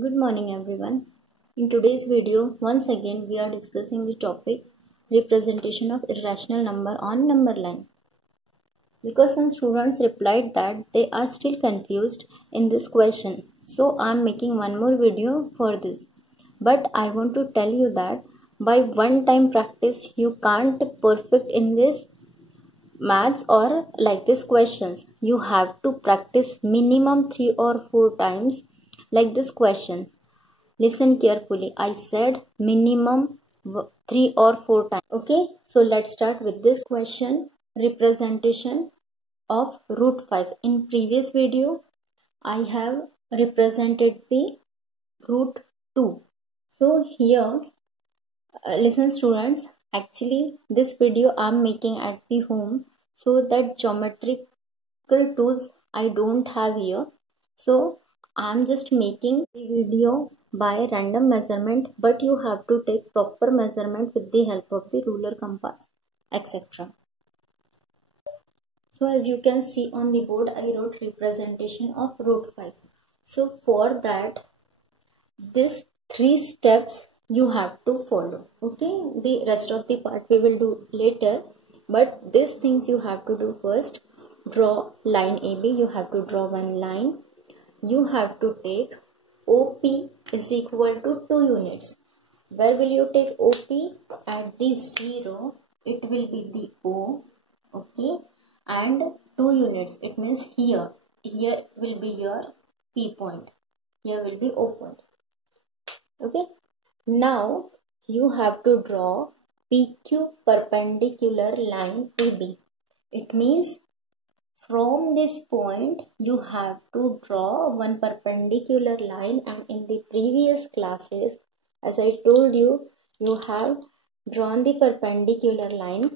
Good morning everyone. In today's video, once again we are discussing the topic representation of irrational number on number line. Because some students replied that they are still confused in this question. So I am making one more video for this. But I want to tell you that by one time practice you can't perfect in this maths or like this questions. You have to practice minimum 3 or 4 times like this questions. Listen carefully. I said minimum 3 or 4 times. Okay. So let's start with this question. Representation of root 5. In previous video, I have represented the root 2. So here, listen students. Actually, this video I am making at the home. So that geometrical tools I don't have here. So I am just making the video by random measurement, but you have to take proper measurement with the help of the ruler, compass, etc. So as you can see on the board, I wrote representation of root 5. So for that, these 3 steps you have to follow. Okay, the rest of the part we will do later, but these things you have to do first. Draw line AB. You have to draw one line. You have to take OP is equal to 2 units. Where will you take OP? At the 0, it will be the O, okay, and 2 units, it means here will be your P point, here will be O point, okay. Now you have to draw PQ perpendicular line AB. It means from this point you have to draw one perpendicular line, and in the previous classes, as I told you, you have drawn the perpendicular line,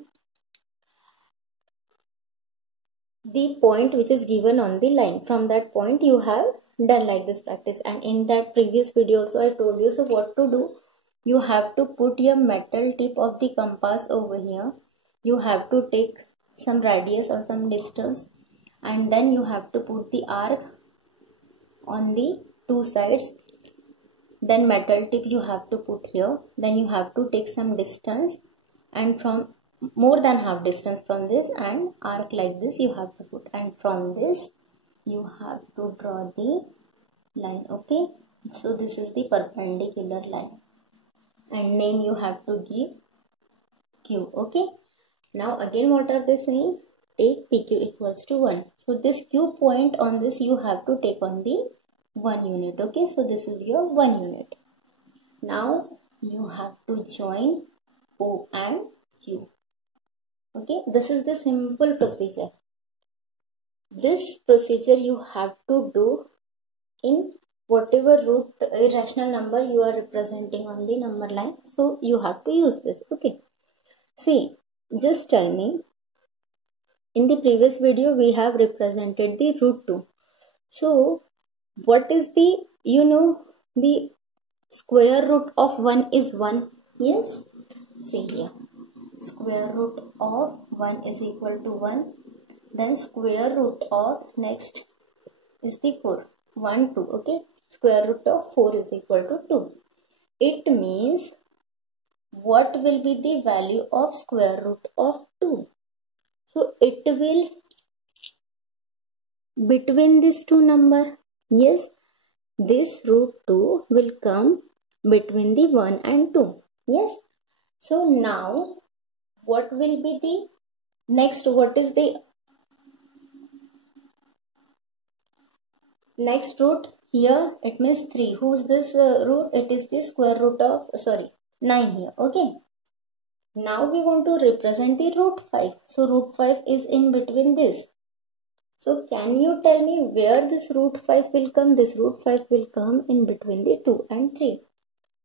the point which is given on the line. From that point you have done like this practice, and in that previous video also I told you. So what to do? You have to put your metal tip of the compass over here. You have to take some radius or some distance, and then you have to put the arc on the 2 sides. Then metal tip you have to put here. Then you have to take some distance, and from more than half distance from this, and arc like this you have to put, and from this you have to draw the line. Okay, so this is the perpendicular line, and name you have to give Q. Okay, now again what are they saying? Take PQ equals to 1. So this Q point on this you have to take on the 1 unit. Okay, so this is your 1 unit. Now you have to join O and Q. Okay, this is the simple procedure. This procedure you have to do in whatever root irrational number you are representing on the number line. So you have to use this. Okay, see, just tell me, in the previous video we have represented the root 2. So what is the, the square root of 1 is 1. Yes, see here, square root of 1 is equal to 1. Then square root of next is the 4. 1, 2. Okay, square root of 4 is equal to 2. It means what will be the value of square root of 2? So it will between these two number. Yes, this root 2 will come between the 1 and 2. Yes, so now what will be the next? What is the next root? Here it means 3. Who's this root? It is the square root of 9 here. Okay, now we want to represent the root 5. So root 5 is in between this. So can you tell me where this root 5 will come? This root 5 will come in between the 2 and 3.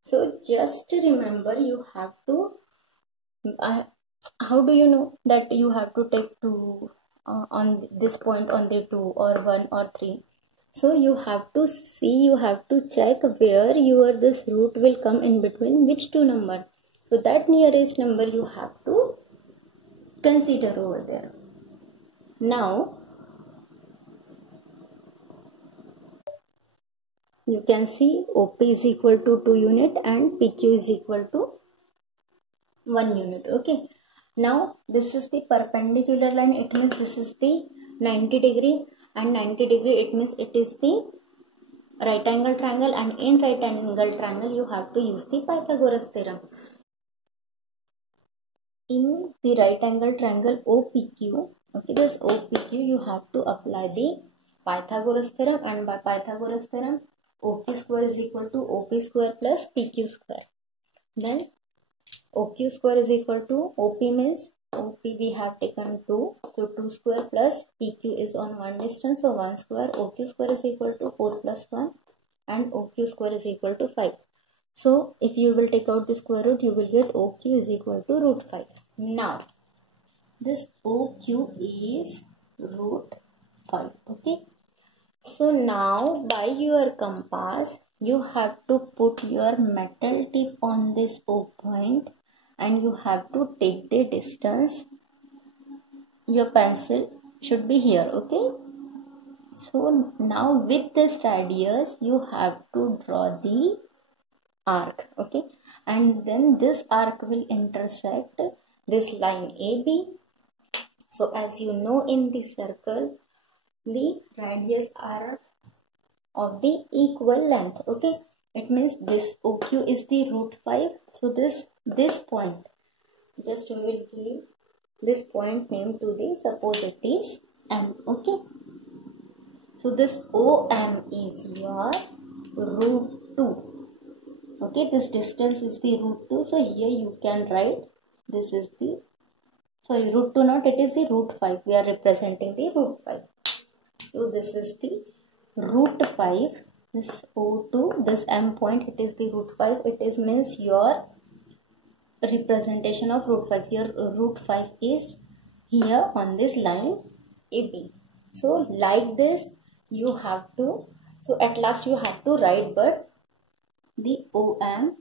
So just remember, you have to, how do you know that you have to take 2 on this point on the 2 or 1 or 3? So you have to see, you have to check where this root will come in between which two number. So that nearest number you have to consider over there. Now you can see OP is equal to 2 unit and PQ is equal to 1 unit. Okay, now this is the perpendicular line, it means this is the 90 degree, and 90 degree it means it is the right angle triangle, and in right angle triangle you have to use the Pythagoras theorem. In the right angle triangle OPQ, okay, this OPQ you have to apply the Pythagoras theorem, and by Pythagoras theorem OQ square is equal to OP square plus PQ square. Then OQ square is equal to OP means OP we have taken 2, so 2 square plus PQ is on one distance, so 1 square. OQ square is equal to 4 plus 1 and OQ square is equal to 5. So if you will take out the square root, you will get OQ is equal to root 5. Now this OQ is root 5. Okay, so now by your compass you have to put your metal tip on this O point and you have to take the distance. Your pencil should be here. Okay, so now with this radius you have to draw the arc. Okay, and then this arc will intersect this line AB. So as you know, in the circle the radius are of the equal length. Okay, it means this OQ is the root 5. So this point, just we will give this point name to the, suppose it is M. Okay, so this OM is your root 2. Okay, this distance is the root 2. So here you can write this is the, sorry, root 2 not, it is the root 5. We are representing the root 5. So this is the root 5. This O2, this M point, it is the root 5. It is means your representation of root 5. Your root 5 is here on this line AB. So like this you have to, so at last you have to write, but the OM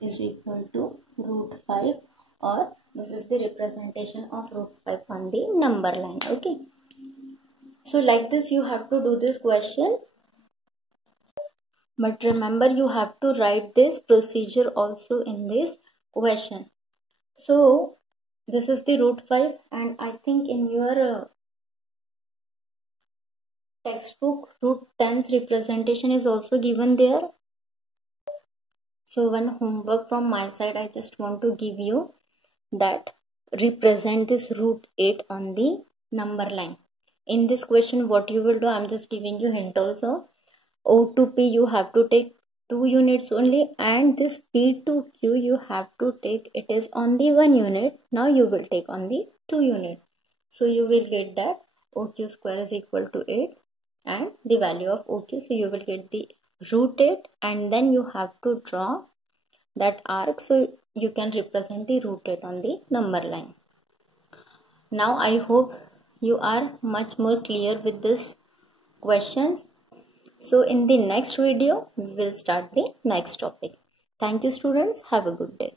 is equal to root 5, or this is the representation of root 5 on the number line. Okay, so like this you have to do this question, but remember you have to write this procedure also in this question. So this is the root 5, and I think in your textbook root 10's representation is also given there. So one homework from my side, I just want to give you that represent this root 8 on the number line. In this question what you will do, I'm just giving you hint also. O to P you have to take 2 units only, and this P to Q you have to take, it is on the 1 unit. Now you will take on the 2 unit. So you will get that OQ square is equal to 8 and the value of OQ. So you will get the root 8, and then you have to draw that arc so you can represent the root 8 on the number line. Now I hope you are much more clear with this questions. So in the next video we will start the next topic. Thank you students, have a good day.